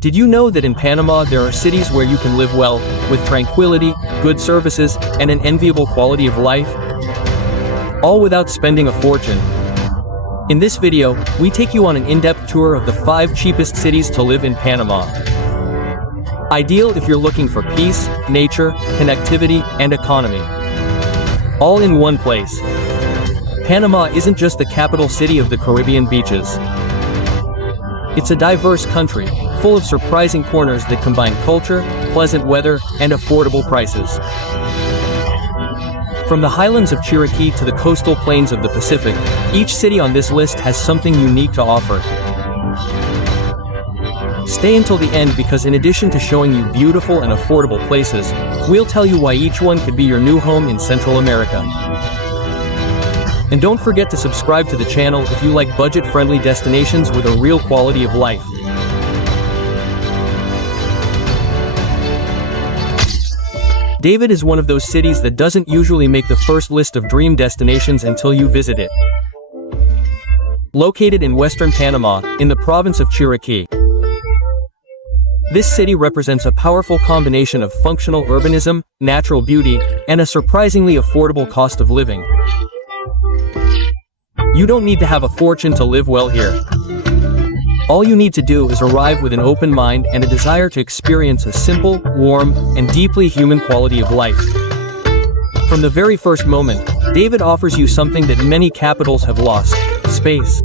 Did you know that in Panama there are cities where you can live well, with tranquility, good services, and an enviable quality of life? All without spending a fortune. In this video, we take you on an in-depth tour of the 5 cheapest cities to live in Panama. Ideal if you're looking for peace, nature, connectivity, and economy. All in one place. Panama isn't just the capital city of the Caribbean beaches. It's a diverse country, full of surprising corners that combine culture, pleasant weather, and affordable prices. From the highlands of Chiriquí to the coastal plains of the Pacific, each city on this list has something unique to offer. Stay until the end because in addition to showing you beautiful and affordable places, we'll tell you why each one could be your new home in Central America. And don't forget to subscribe to the channel if you like budget-friendly destinations with a real quality of life. David is one of those cities that doesn't usually make the first list of dream destinations until you visit it. Located in western Panama, in the province of Chiriquí. This city represents a powerful combination of functional urbanism, natural beauty, and a surprisingly affordable cost of living. You don't need to have a fortune to live well here. All you need to do is arrive with an open mind and a desire to experience a simple, warm, and deeply human quality of life. From the very first moment, David offers you something that many capitals have lost: space.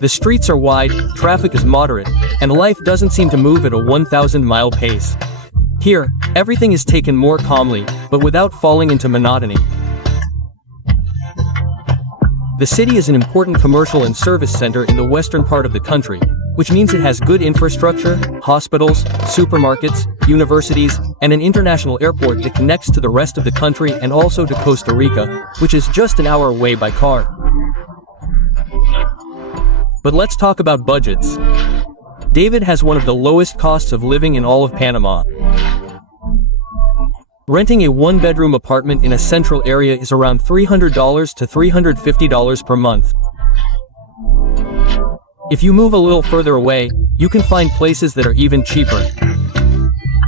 The streets are wide, traffic is moderate, and life doesn't seem to move at a 1,000-mile pace. Here, everything is taken more calmly, but without falling into monotony. The city is an important commercial and service center in the western part of the country, which means it has good infrastructure, hospitals, supermarkets, universities, and an international airport that connects to the rest of the country and also to Costa Rica, which is just an hour away by car. But let's talk about budgets. David has one of the lowest costs of living in all of Panama. Renting a 1-bedroom apartment in a central area is around $300 to $350 per month. If you move a little further away, you can find places that are even cheaper.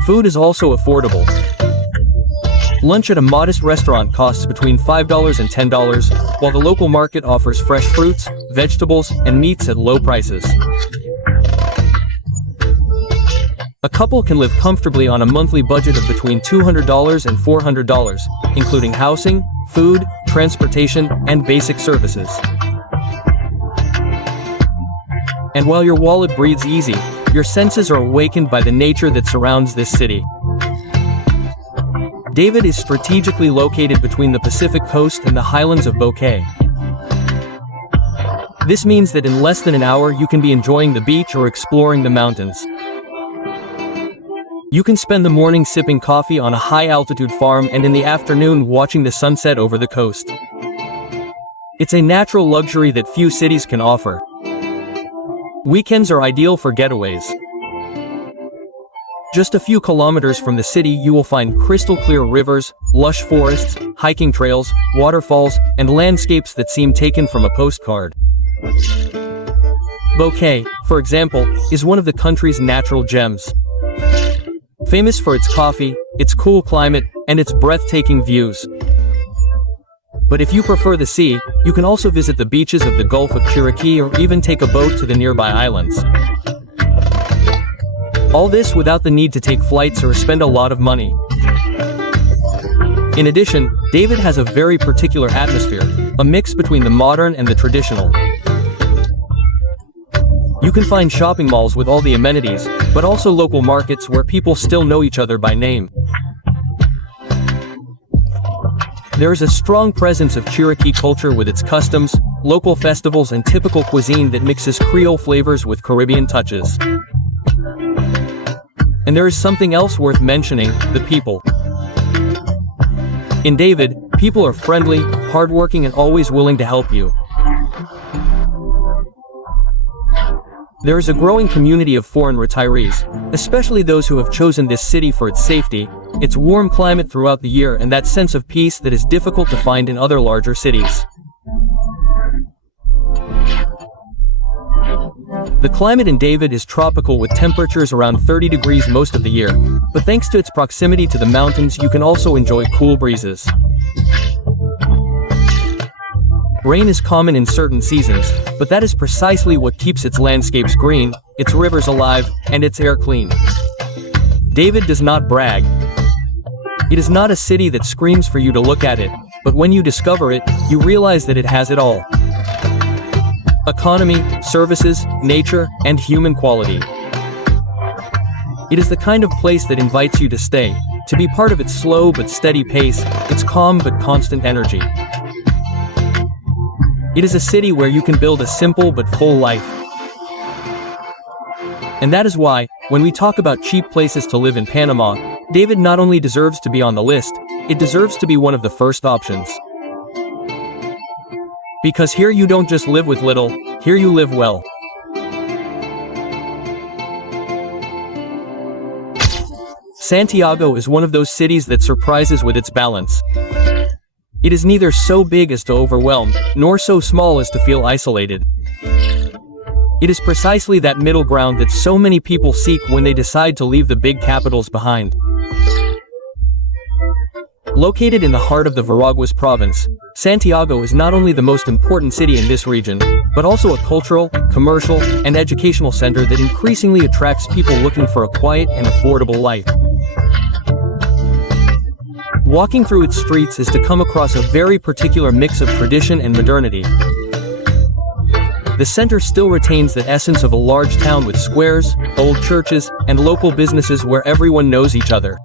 Food is also affordable. Lunch at a modest restaurant costs between $5 and $10, while the local market offers fresh fruits, vegetables, and meats at low prices. A couple can live comfortably on a monthly budget of between $200 and $400, including housing, food, transportation, and basic services. And while your wallet breathes easy, your senses are awakened by the nature that surrounds this city. David is strategically located between the Pacific coast and the highlands of Bouquet. This means that in less than an hour you can be enjoying the beach or exploring the mountains. You can spend the morning sipping coffee on a high-altitude farm and in the afternoon watching the sunset over the coast. It's a natural luxury that few cities can offer. Weekends are ideal for getaways. Just a few kilometers from the city you will find crystal-clear rivers, lush forests, hiking trails, waterfalls, and landscapes that seem taken from a postcard. Bouquet, for example, is one of the country's natural gems. Famous for its coffee, its cool climate, and its breathtaking views. But if you prefer the sea, you can also visit the beaches of the Gulf of Chiriquí or even take a boat to the nearby islands. All this without the need to take flights or spend a lot of money. In addition, David has a very particular atmosphere, a mix between the modern and the traditional. You can find shopping malls with all the amenities, but also local markets where people still know each other by name. There is a strong presence of Chiriquí culture with its customs, local festivals and typical cuisine that mixes Creole flavors with Caribbean touches. And there is something else worth mentioning: the people. In David, people are friendly, hardworking and always willing to help you. There is a growing community of foreign retirees, especially those who have chosen this city for its safety, its warm climate throughout the year and that sense of peace that is difficult to find in other larger cities. The climate in David is tropical with temperatures around 30 degrees most of the year, but thanks to its proximity to the mountains you can also enjoy cool breezes. Rain is common in certain seasons, but that is precisely what keeps its landscapes green, its rivers alive, and its air clean. David does not brag. It is not a city that screams for you to look at it, but when you discover it, you realize that it has it all. Economy, services, nature, and human quality. It is the kind of place that invites you to stay, to be part of its slow but steady pace, its calm but constant energy. It is a city where you can build a simple but full life. And that is why, when we talk about cheap places to live in Panama, David not only deserves to be on the list, it deserves to be one of the first options. Because here you don't just live with little, here you live well. Santiago is one of those cities that surprises with its balance. It is neither so big as to overwhelm, nor so small as to feel isolated. It is precisely that middle ground that so many people seek when they decide to leave the big capitals behind. Located in the heart of the Veraguas province, Santiago is not only the most important city in this region, but also a cultural, commercial, and educational center that increasingly attracts people looking for a quiet and affordable life. Walking through its streets is to come across a very particular mix of tradition and modernity. The center still retains the essence of a large town with squares, old churches, and local businesses where everyone knows each other.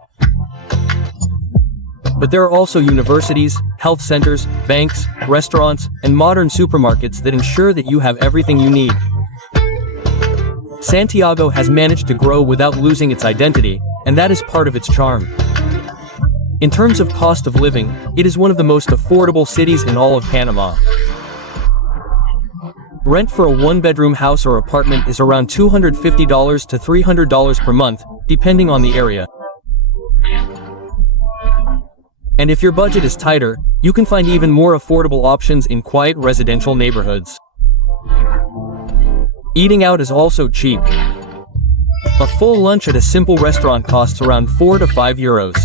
But there are also universities, health centers, banks, restaurants, and modern supermarkets that ensure that you have everything you need. Santiago has managed to grow without losing its identity, and that is part of its charm. In terms of cost of living, it is one of the most affordable cities in all of Panama. Rent for a one-bedroom house or apartment is around $250 to $300 per month, depending on the area. And if your budget is tighter, you can find even more affordable options in quiet residential neighborhoods. Eating out is also cheap. A full lunch at a simple restaurant costs around 4 to 5 euros.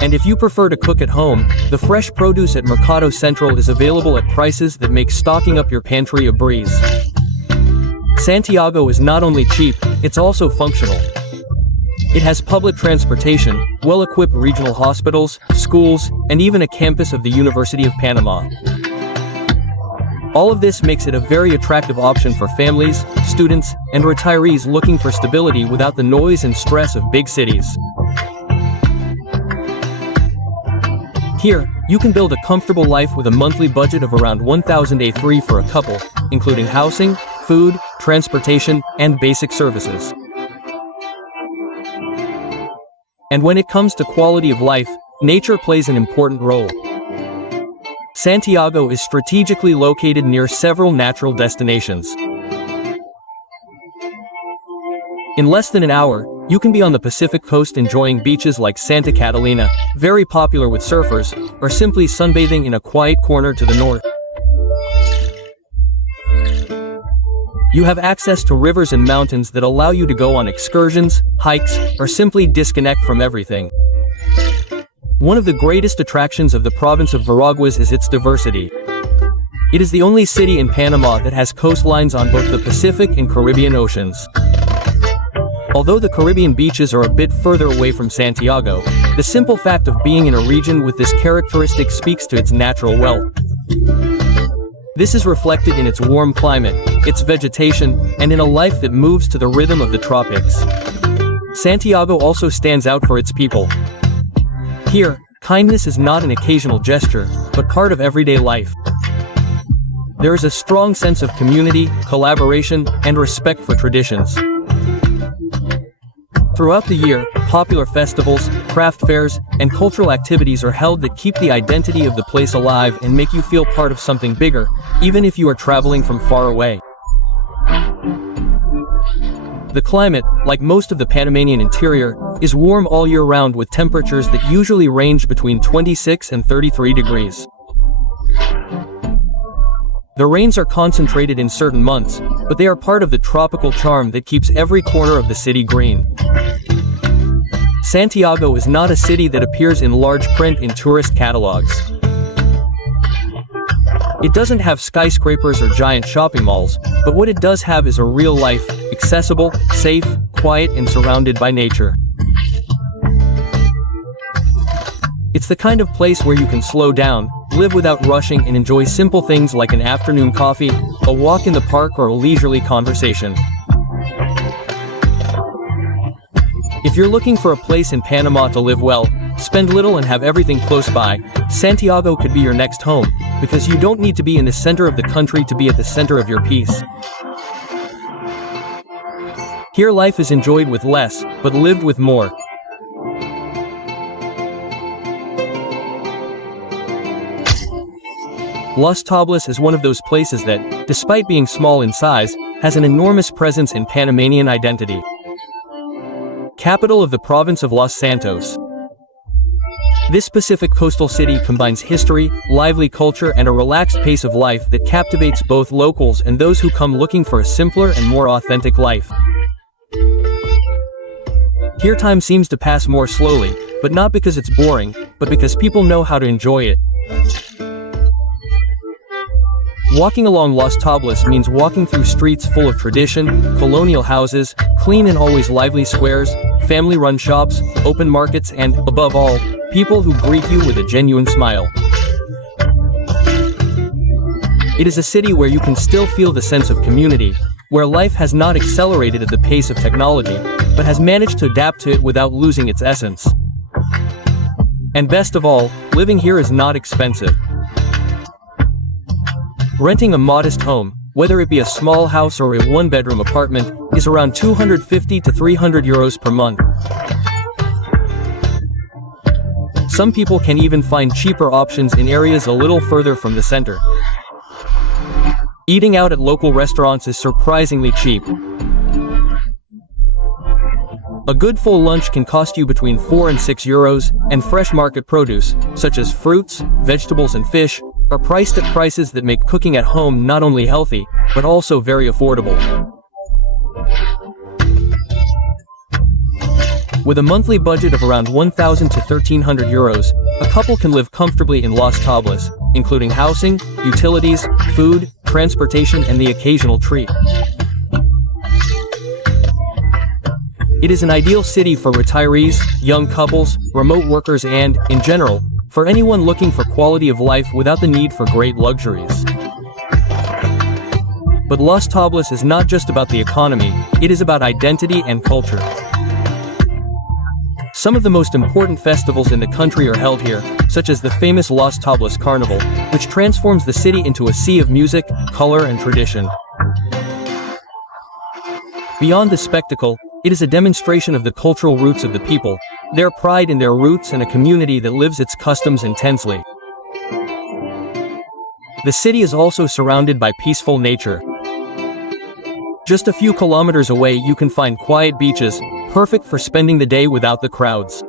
And if you prefer to cook at home, the fresh produce at Mercado Central is available at prices that make stocking up your pantry a breeze. Santiago is not only cheap, it's also functional. It has public transportation, well-equipped regional hospitals, schools, and even a campus of the University of Panama. All of this makes it a very attractive option for families, students, and retirees looking for stability without the noise and stress of big cities. Here, you can build a comfortable life with a monthly budget of around 1,000 A3 for a couple, including housing, food, transportation, and basic services. And when it comes to quality of life, nature plays an important role. Santiago is strategically located near several natural destinations. In less than an hour, you can be on the Pacific coast enjoying beaches like Santa Catalina, very popular with surfers, or simply sunbathing in a quiet corner to the north. You have access to rivers and mountains that allow you to go on excursions, hikes, or simply disconnect from everything. One of the greatest attractions of the province of Veraguas is its diversity. It is the only city in Panama that has coastlines on both the Pacific and Caribbean Oceans. Although the Caribbean beaches are a bit further away from Santiago, the simple fact of being in a region with this characteristic speaks to its natural wealth. This is reflected in its warm climate, its vegetation, and in a life that moves to the rhythm of the tropics. Santiago also stands out for its people. Here, kindness is not an occasional gesture, but part of everyday life. There is a strong sense of community, collaboration, and respect for traditions. Throughout the year, popular festivals, craft fairs, and cultural activities are held that keep the identity of the place alive and make you feel part of something bigger, even if you are traveling from far away. The climate, like most of the Panamanian interior, is warm all year round with temperatures that usually range between 26 and 33 degrees. The rains are concentrated in certain months, but they are part of the tropical charm that keeps every corner of the city green. Santiago is not a city that appears in large print in tourist catalogs. It doesn't have skyscrapers or giant shopping malls, but what it does have is a real life, accessible, safe, quiet, and surrounded by nature. It's the kind of place where you can slow down, live without rushing, and enjoy simple things like an afternoon coffee, a walk in the park, or a leisurely conversation. If you're looking for a place in Panama to live well, spend little and have everything close by, Santiago could be your next home, because you don't need to be in the center of the country to be at the center of your peace. Here life is enjoyed with less, but lived with more. Las Tablas is one of those places that, despite being small in size, has an enormous presence in Panamanian identity. Capital of the province of Los Santos. This Pacific coastal city combines history, lively culture, and a relaxed pace of life that captivates both locals and those who come looking for a simpler and more authentic life. Here time seems to pass more slowly, but not because it's boring, but because people know how to enjoy it. Walking along Las Tablas means walking through streets full of tradition, colonial houses, clean and always lively squares, family-run shops, open markets, and, above all, people who greet you with a genuine smile. It is a city where you can still feel the sense of community, where life has not accelerated at the pace of technology, but has managed to adapt to it without losing its essence. And best of all, living here is not expensive. Renting a modest home, whether it be a small house or a one-bedroom apartment, is around 250 to 300 euros per month. Some people can even find cheaper options in areas a little further from the center. Eating out at local restaurants is surprisingly cheap. A good full lunch can cost you between 4 and 6 euros, and fresh market produce, such as fruits, vegetables, and fish, are priced at prices that make cooking at home not only healthy, but also very affordable. With a monthly budget of around 1,000 to 1,300 euros, a couple can live comfortably in Las Tablas, including housing, utilities, food, transportation, and the occasional treat. It is an ideal city for retirees, young couples, remote workers, and, in general, for anyone looking for quality of life without the need for great luxuries. But Las Tablas is not just about the economy, it is about identity and culture. Some of the most important festivals in the country are held here, such as the famous Las Tablas Carnival, which transforms the city into a sea of music, color, and tradition. Beyond the spectacle, it is a demonstration of the cultural roots of the people, their pride in their roots, and a community that lives its customs intensely. The city is also surrounded by peaceful nature. Just a few kilometers away you can find quiet beaches, perfect for spending the day without the crowds.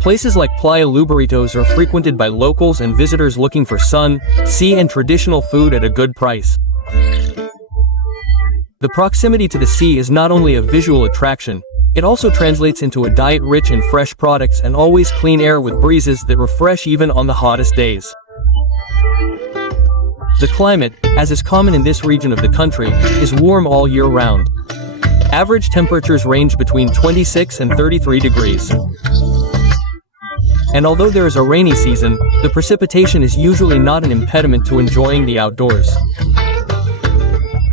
Places like Playa Luberitos are frequented by locals and visitors looking for sun, sea, and traditional food at a good price. The proximity to the sea is not only a visual attraction, it also translates into a diet rich in fresh products and always clean air with breezes that refresh even on the hottest days. The climate, as is common in this region of the country, is warm all year round. Average temperatures range between 26 and 33 degrees. And although there is a rainy season, the precipitation is usually not an impediment to enjoying the outdoors.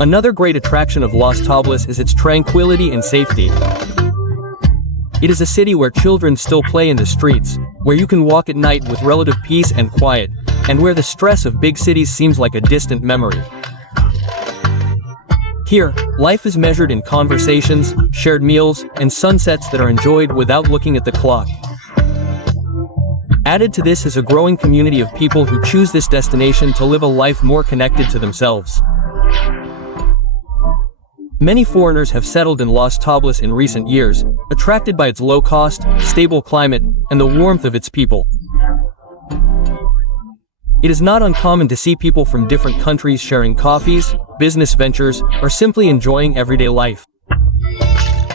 Another great attraction of Las Tablas is its tranquility and safety. It is a city where children still play in the streets, where you can walk at night with relative peace and quiet, and where the stress of big cities seems like a distant memory. Here, life is measured in conversations, shared meals, and sunsets that are enjoyed without looking at the clock. Added to this is a growing community of people who choose this destination to live a life more connected to themselves. Many foreigners have settled in Las Tablas in recent years, attracted by its low cost, stable climate, and the warmth of its people. It is not uncommon to see people from different countries sharing coffees, business ventures, or simply enjoying everyday life.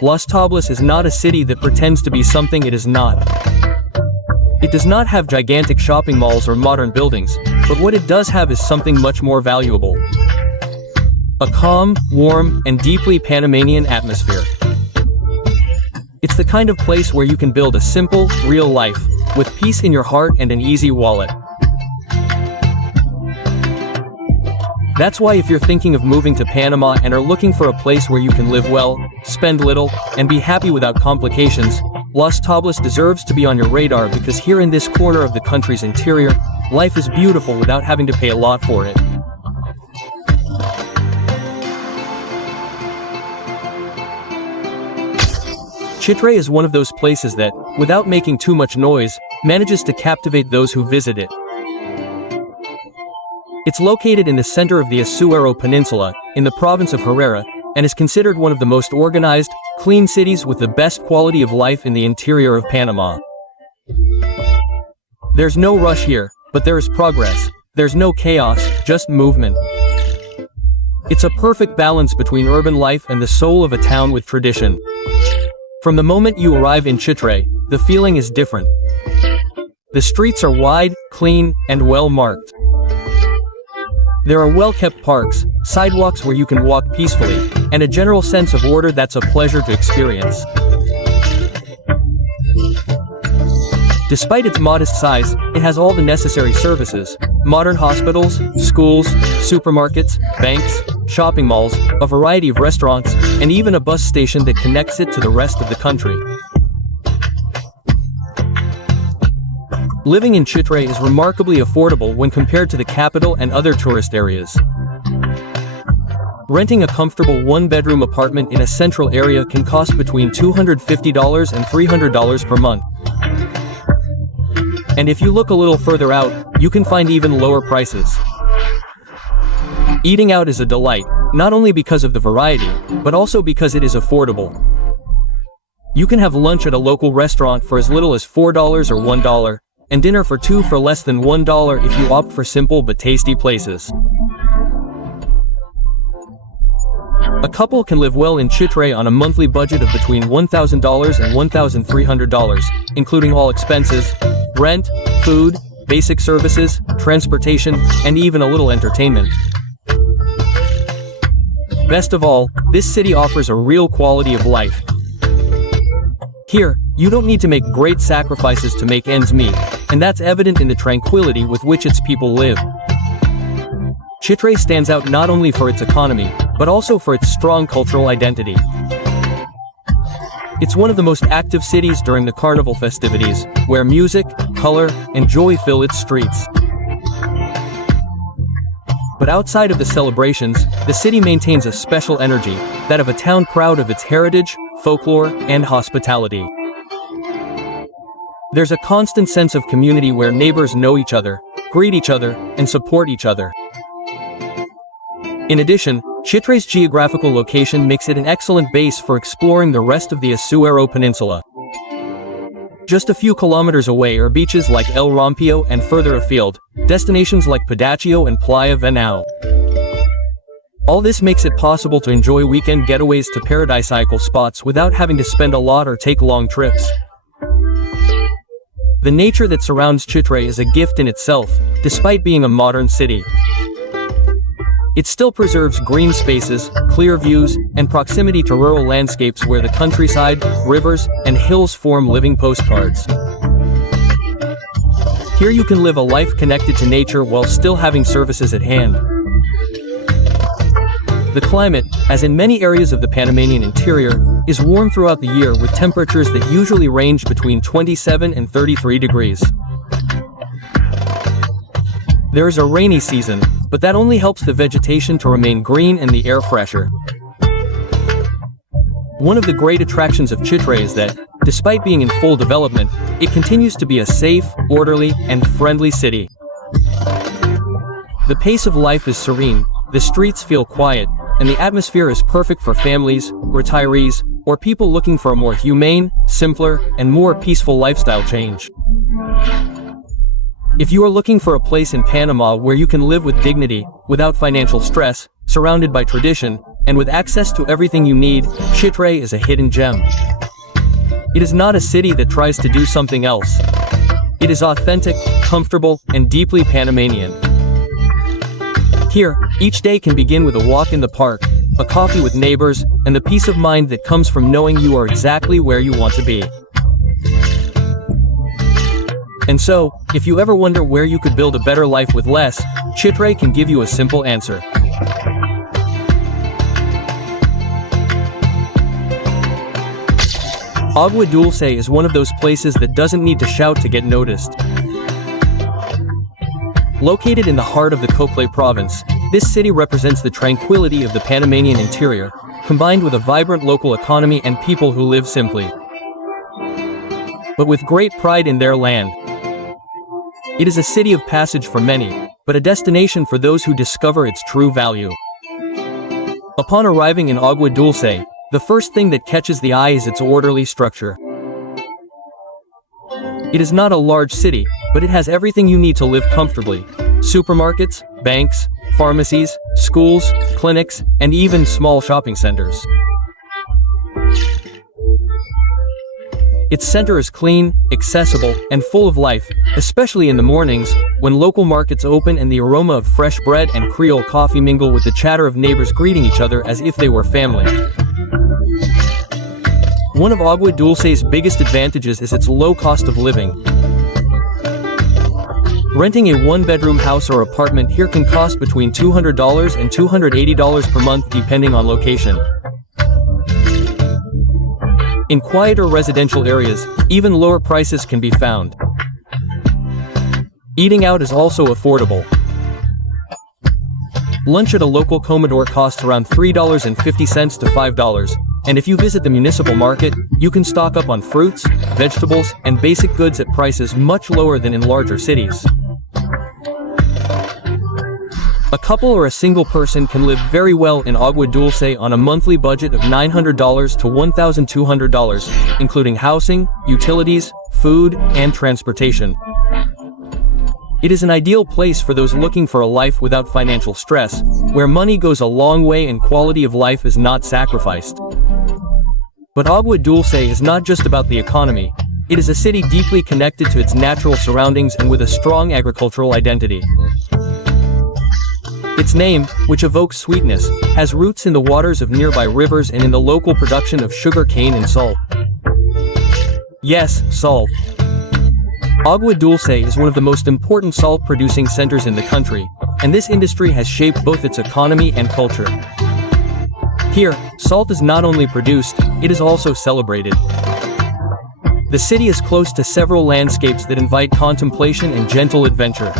Las Tablas is not a city that pretends to be something it is not. It does not have gigantic shopping malls or modern buildings, but what it does have is something much more valuable. A calm, warm, and deeply Panamanian atmosphere. It's the kind of place where you can build a simple, real life, with peace in your heart and an easy wallet. That's why if you're thinking of moving to Panama and are looking for a place where you can live well, spend little, and be happy without complications, Las Tablas deserves to be on your radar because here in this corner of the country's interior, life is beautiful without having to pay a lot for it. Chitre is one of those places that, without making too much noise, manages to captivate those who visit it. It's located in the center of the Azuero Peninsula, in the province of Herrera, and is considered one of the most organized, clean cities with the best quality of life in the interior of Panama. There's no rush here, but there is progress. There's no chaos, just movement. It's a perfect balance between urban life and the soul of a town with tradition. From the moment you arrive in Chitre, the feeling is different. The streets are wide, clean, and well marked. There are well-kept parks, sidewalks where you can walk peacefully, and a general sense of order that's a pleasure to experience. Despite its modest size, it has all the necessary services: modern hospitals, schools, supermarkets, banks, shopping malls, a variety of restaurants, and even a bus station that connects it to the rest of the country. Living in Chitre is remarkably affordable when compared to the capital and other tourist areas. Renting a comfortable one-bedroom apartment in a central area can cost between $250 and $300 per month. And if you look a little further out, you can find even lower prices. Eating out is a delight, not only because of the variety, but also because it is affordable. You can have lunch at a local restaurant for as little as $4 or $1, and dinner for $2 for less than $1 if you opt for simple but tasty places. A couple can live well in Chitre on a monthly budget of between $1,000 and $1,300, including all expenses, rent, food, basic services, transportation, and even a little entertainment. Best of all, this city offers a real quality of life. Here, you don't need to make great sacrifices to make ends meet, and that's evident in the tranquility with which its people live. Chitre stands out not only for its economy, but also for its strong cultural identity. It's one of the most active cities during the carnival festivities, where music, color, and joy fill its streets. But outside of the celebrations, the city maintains a special energy, that of a town proud of its heritage, folklore, and hospitality. There's a constant sense of community where neighbors know each other, greet each other, and support each other. In addition, Chitre's geographical location makes it an excellent base for exploring the rest of the Azuero Peninsula. Just a few kilometers away are beaches like El Rompio and further afield, destinations like Padachio and Playa Venao. All this makes it possible to enjoy weekend getaways to paradisiacal spots without having to spend a lot or take long trips. The nature that surrounds Chitre is a gift in itself, despite being a modern city. It still preserves green spaces, clear views, and proximity to rural landscapes where the countryside, rivers, and hills form living postcards. Here you can live a life connected to nature while still having services at hand. The climate, as in many areas of the Panamanian interior, is warm throughout the year with temperatures that usually range between 27 and 33 degrees. There is a rainy season, but that only helps the vegetation to remain green and the air fresher. One of the great attractions of Chitre is that, despite being in full development, it continues to be a safe, orderly, and friendly city. The pace of life is serene, the streets feel quiet, and the atmosphere is perfect for families, retirees, or people looking for a more humane, simpler, and more peaceful lifestyle change. If you are looking for a place in Panama where you can live with dignity, without financial stress, surrounded by tradition, and with access to everything you need, Chitre is a hidden gem. It is not a city that tries to do something else. It is authentic, comfortable, and deeply Panamanian. Here, each day can begin with a walk in the park, a coffee with neighbors, and the peace of mind that comes from knowing you are exactly where you want to be. And so, if you ever wonder where you could build a better life with less, Chitre can give you a simple answer. Aguadulce is one of those places that doesn't need to shout to get noticed. Located in the heart of the Cocle province, this city represents the tranquility of the Panamanian interior, combined with a vibrant local economy and people who live simply, but with great pride in their land. It is a city of passage for many, but a destination for those who discover its true value. Upon arriving in Aguadulce, the first thing that catches the eye is its orderly structure. It is not a large city, but it has everything you need to live comfortably: supermarkets, banks, pharmacies, schools, clinics, and even small shopping centers. Its center is clean, accessible, and full of life, especially in the mornings, when local markets open and the aroma of fresh bread and Creole coffee mingle with the chatter of neighbors greeting each other as if they were family. One of Aguadulce's biggest advantages is its low cost of living. Renting a one-bedroom house or apartment here can cost between $200 and $280 per month depending on location. In quieter residential areas, even lower prices can be found. Eating out is also affordable. Lunch at a local comedor costs around $3.50 to $5, and if you visit the municipal market, you can stock up on fruits, vegetables, and basic goods at prices much lower than in larger cities. A couple or a single person can live very well in Aguadulce on a monthly budget of $900 to $1,200, including housing, utilities, food, and transportation. It is an ideal place for those looking for a life without financial stress, where money goes a long way and quality of life is not sacrificed. But Aguadulce is not just about the economy. It is a city deeply connected to its natural surroundings and with a strong agricultural identity. Its name, which evokes sweetness, has roots in the waters of nearby rivers and in the local production of sugar cane and salt. Yes, salt. Aguadulce is one of the most important salt-producing centers in the country, and this industry has shaped both its economy and culture. Here, salt is not only produced, it is also celebrated. The city is close to several landscapes that invite contemplation and gentle adventure.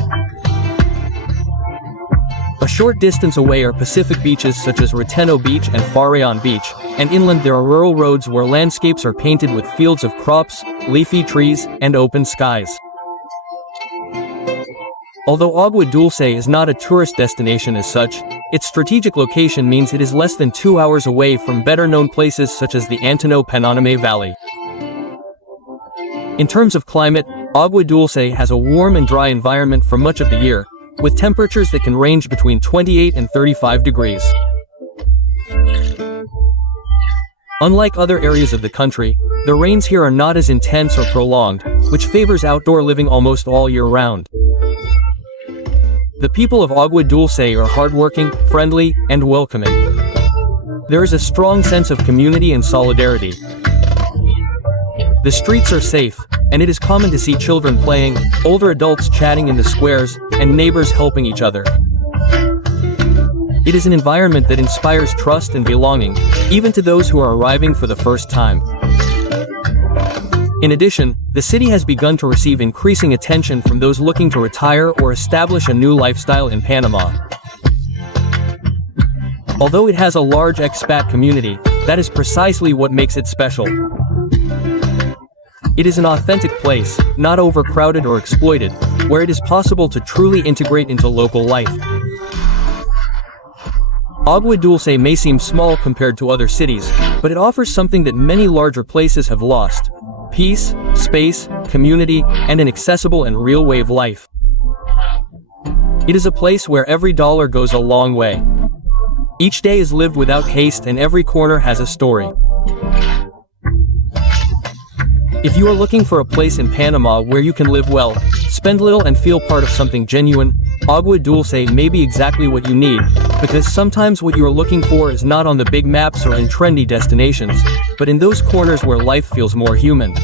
A short distance away are Pacific beaches such as Reteno Beach and Farallon Beach, and inland there are rural roads where landscapes are painted with fields of crops, leafy trees, and open skies. Although Aguadulce is not a tourist destination as such, its strategic location means it is less than 2 hours away from better-known places such as the Antino-Panama Valley. In terms of climate, Aguadulce has a warm and dry environment for much of the year, with temperatures that can range between 28 and 35 degrees. Unlike other areas of the country, the rains here are not as intense or prolonged, which favors outdoor living almost all year round. The people of Aguadulce are hardworking, friendly, and welcoming. There is a strong sense of community and solidarity. The streets are safe, and it is common to see children playing, older adults chatting in the squares, and neighbors helping each other. It is an environment that inspires trust and belonging, even to those who are arriving for the first time. In addition, the city has begun to receive increasing attention from those looking to retire or establish a new lifestyle in Panama. Although it has a large expat community, that is precisely what makes it special. It is an authentic place, not overcrowded or exploited, where it is possible to truly integrate into local life. Aguadulce may seem small compared to other cities, but it offers something that many larger places have lost: peace, space, community, and an accessible and real way of life. It is a place where every dollar goes a long way. Each day is lived without haste and every corner has a story. If you are looking for a place in Panama where you can live well, spend little and feel part of something genuine, Aguadulce may be exactly what you need, because sometimes what you are looking for is not on the big maps or in trendy destinations, but in those corners where life feels more human.